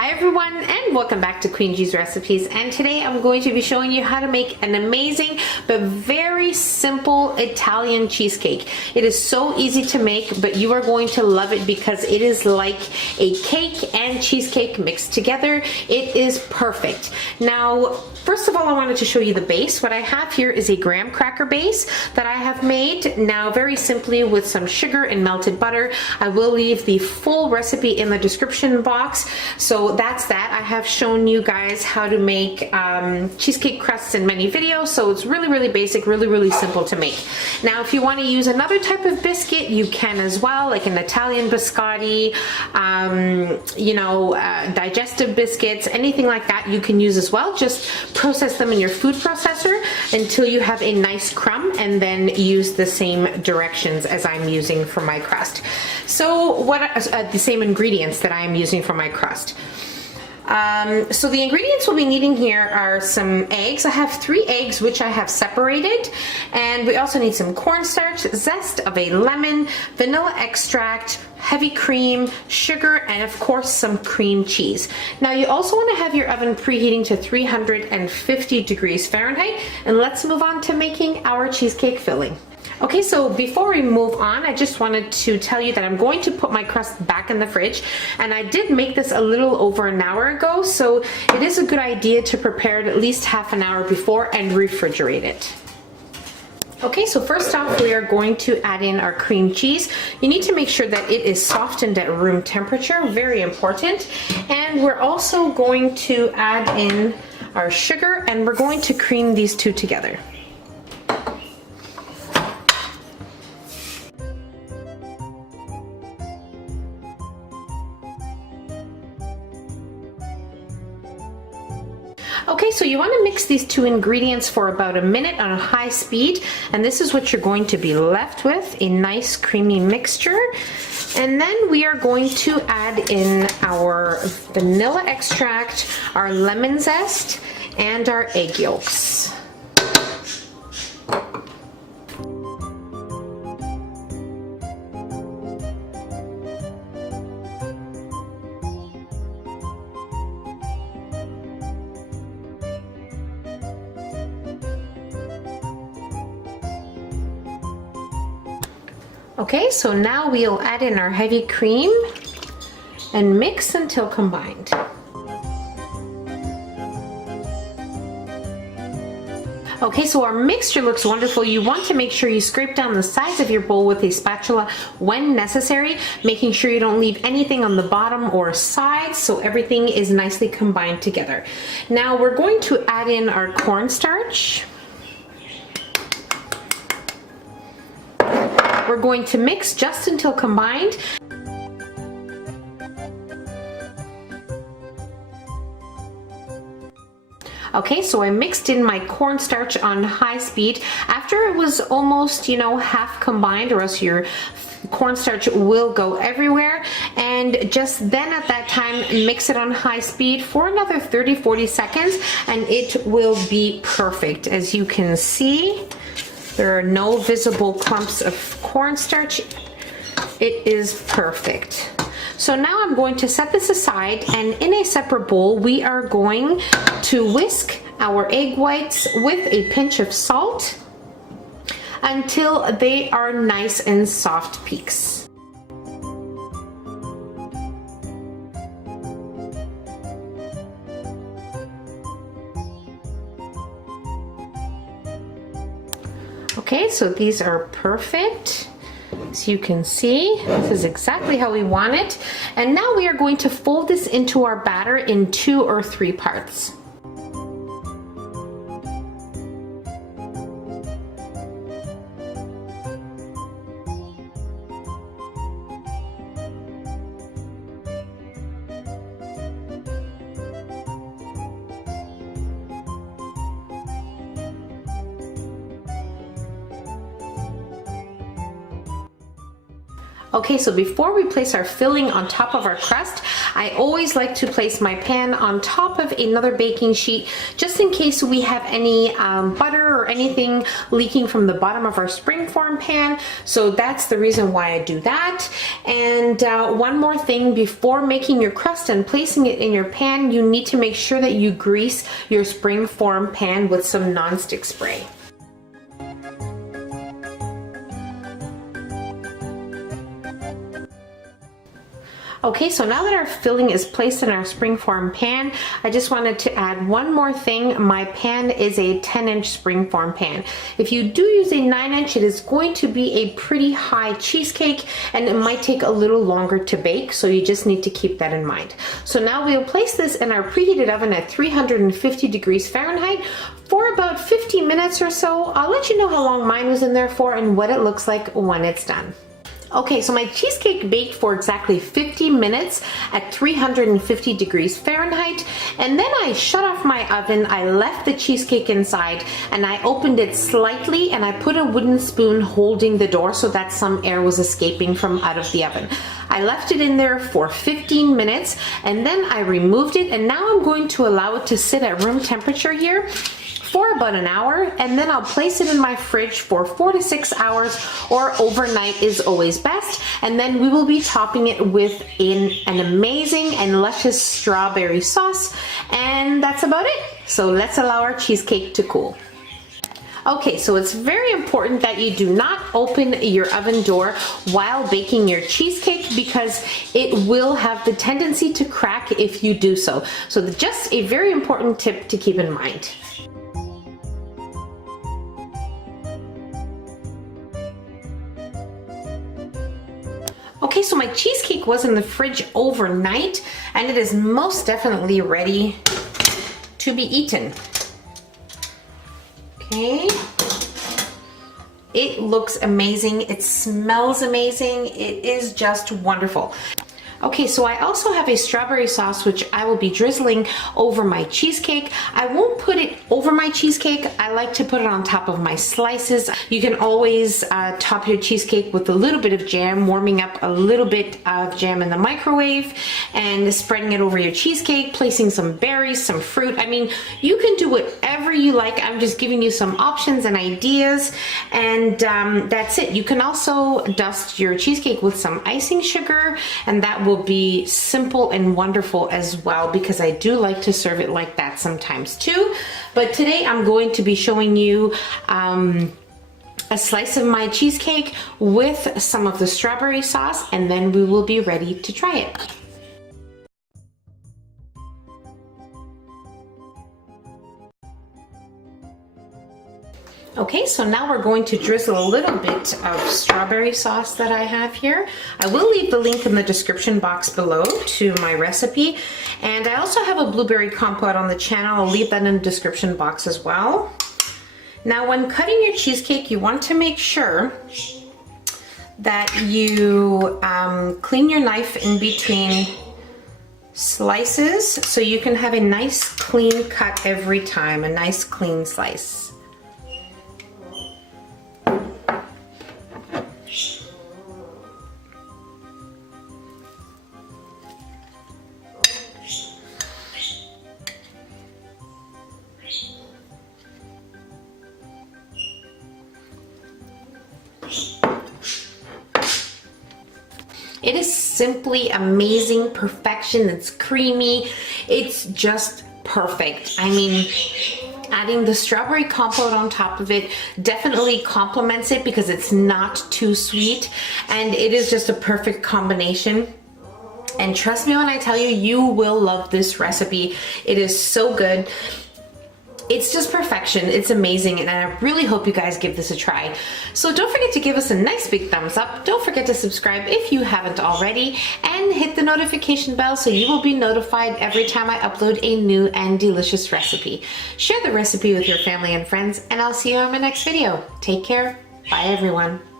Hi everyone, and welcome back to Queen G's Recipes, and today I'm going to be showing you how to make an amazing but very simple Italian cheesecake. It is so easy to make, but you are going to love it because it is like a cake and cheesecake mixed together. It is perfect. Now, first of all, I wanted to show you the base. What I have here is a graham cracker base that I have made, now very simply with some sugar and melted butter. I will leave the full recipe in the description box. So that's that. I have shown you guys how to make cheesecake crusts in many videos, so it's really basic, really simple to make. Now, if you want to use another type of biscuit, you can as well, like an Italian biscotti, digestive biscuits, anything like that you can use as well. Just process them in your food processor until you have a nice crumb, and then use the same directions as I'm using for my crust. So the same ingredients that I am using for my crust. So the ingredients we'll be needing here are some eggs. I have 3 eggs which I have separated, and we also need some cornstarch, zest of a lemon, vanilla extract, heavy cream, sugar, and of course some cream cheese. Now you also want to have your oven preheating to 350 degrees Fahrenheit, and let's move on to making our cheesecake filling. Okay, so before we move on, I just wanted to tell you that I'm going to put my crust back in the fridge, and I did make this a little over an hour ago, so it is a good idea to prepare it at least half an hour before and refrigerate it. Okay, so first off, we are going to add in our cream cheese. You need to make sure that it is softened at room temperature, very important. And we're also going to add in our sugar, and we're going to cream these two together. Okay, so you want to mix these two ingredients for about a minute on a high speed, and this is what you're going to be left with, a nice creamy mixture. And then we are going to add in our vanilla extract, our lemon zest, and our egg yolks. Okay, so now we'll add in our heavy cream and mix until combined. Okay, so our mixture looks wonderful. You want to make sure you scrape down the sides of your bowl with a spatula when necessary, making sure you don't leave anything on the bottom or sides, so everything is nicely combined together. Now we're going to add in our cornstarch. We're going to mix just until combined. Okay, so I mixed in my cornstarch on high speed. After it was almost, half combined, or else your cornstarch will go everywhere, and just then at that time mix it on high speed for another 30-40 seconds, and it will be perfect. As you can see, there are no visible clumps of cornstarch. It is perfect. So now I'm going to set this aside, and in a separate bowl we are going to whisk our egg whites with a pinch of salt until they are nice and soft peaks. Okay, so these are perfect. As you can see, this is exactly how we want it. And now we are going to fold this into our batter in 2 or 3 parts. Okay, so before we place our filling on top of our crust, I always like to place my pan on top of another baking sheet, just in case we have any butter or anything leaking from the bottom of our springform pan. So that's the reason why I do that. And one more thing, before making your crust and placing it in your pan, you need to make sure that you grease your springform pan with some nonstick spray. Okay, so now that our filling is placed in our springform pan, I just wanted to add one more thing. My pan is a 10-inch springform pan. If you do use a 9-inch, it is going to be a pretty high cheesecake and it might take a little longer to bake, so you just need to keep that in mind. So now we'll place this in our preheated oven at 350 degrees Fahrenheit for about 50 minutes or so. I'll let you know how long mine was in there for and what it looks like when it's done. Okay, so my cheesecake baked for exactly 50 minutes at 350 degrees Fahrenheit, and then I shut off my oven, I left the cheesecake inside, and I opened it slightly, and I put a wooden spoon holding the door so that some air was escaping from out of the oven. I left it in there for 15 minutes, and then I removed it, and now I'm going to allow it to sit at room temperature here for about an hour, and then I'll place it in my fridge for 4 to 6 hours, or overnight is always best. And then we will be topping it with an amazing and luscious strawberry sauce, and that's about it. So let's allow our cheesecake to cool. Okay, so it's very important that you do not open your oven door while baking your cheesecake, because it will have the tendency to crack if you do so. So just a very important tip to keep in mind. Okay, so my cheesecake was in the fridge overnight and it is most definitely ready to be eaten. Okay, it looks amazing, it smells amazing, it is just wonderful. Okay, so I also have a strawberry sauce which I will be drizzling over my cheesecake. I won't put it over my cheesecake. I like to put it on top of my slices. You can always top your cheesecake with a little bit of jam, warming up a little bit of jam in the microwave and spreading it over your cheesecake, placing some berries, some fruit. I mean, you can do whatever you like. I'm just giving you some options and ideas, and that's it. You can also dust your cheesecake with some icing sugar, and that will be simple and wonderful as well, because I do like to serve it like that sometimes too. But today I'm going to be showing you a slice of my cheesecake with some of the strawberry sauce, and then we will be ready to try it. Okay, so now we're going to drizzle a little bit of strawberry sauce that I have here. I will leave the link in the description box below to my recipe. And I also have a blueberry compote on the channel. I'll leave that in the description box as well. Now, when cutting your cheesecake, you want to make sure that you clean your knife in between slices so you can have a nice clean cut every time, a nice clean slice. It is simply amazing perfection. It's creamy. It's just perfect. I mean, adding the strawberry compote on top of it definitely complements it because it's not too sweet, and it is just a perfect combination. And trust me when I tell you, you will love this recipe. It is so good. It's just perfection. It's amazing, and I really hope you guys give this a try. So don't forget to give us a nice big thumbs up. Don't forget to subscribe if you haven't already, and hit the notification bell so you will be notified every time I upload a new and delicious recipe. Share the recipe with your family and friends, and I'll see you on my next video. Take care. Bye, everyone.